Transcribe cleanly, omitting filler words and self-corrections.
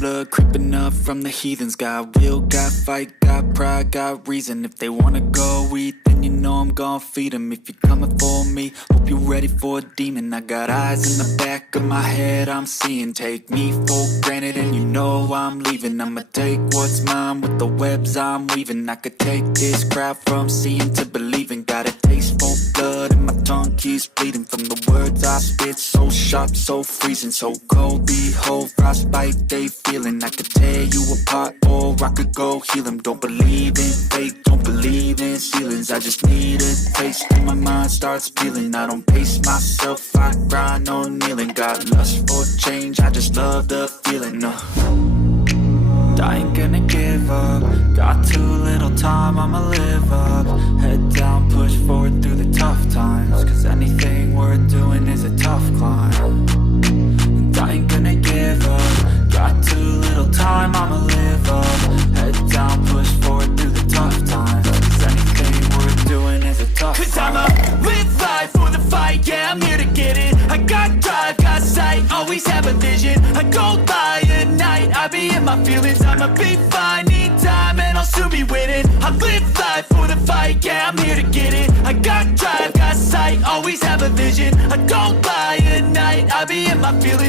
blood creeping up from the heathens. Got will, got fight, got pride, got reason. If they wanna go eat, then you know I'm gon' feed them. If you're coming for me, hope you're ready for a demon. I got eyes in the back of my head, I'm seeing. Take me for granted and you know I'm leaving. I'ma take what's mine with the webs I'm weaving. I could take this crowd from seeing to believing. Got a taste for blood and my tongue keeps bleeding from the words I spit. So sharp, so freezing, so cold. Behold, frostbite they feeling. I could tear you apart or I could go heal them. Don't believe in fate, don't believe in ceilings. I just need a taste and my mind starts peeling. I don't pace myself, I grind on kneeling. Got lust for change, I just love the feeling. I ain't gonna give up. Got too little time, I'ma live up. Head down, push forward through the tough times. Cause anything worth doing is a tough climb. And I ain't gonna give up. Got too little time, I'ma live up. Head down, push forward through the tough times. Cause anything worth doing is a tough climb. Cause I'ma live life for the fight, yeah, I'm here to get it. I got drive, got sight, always have a vision. I go by at night, I be in my feelings. I'ma be fine, need time, and I'll soon be winning. I live life for the fight, yeah, I'm here to get it. I got drive, got sight, always have a vision. I don't lie at night, I be in my feelings.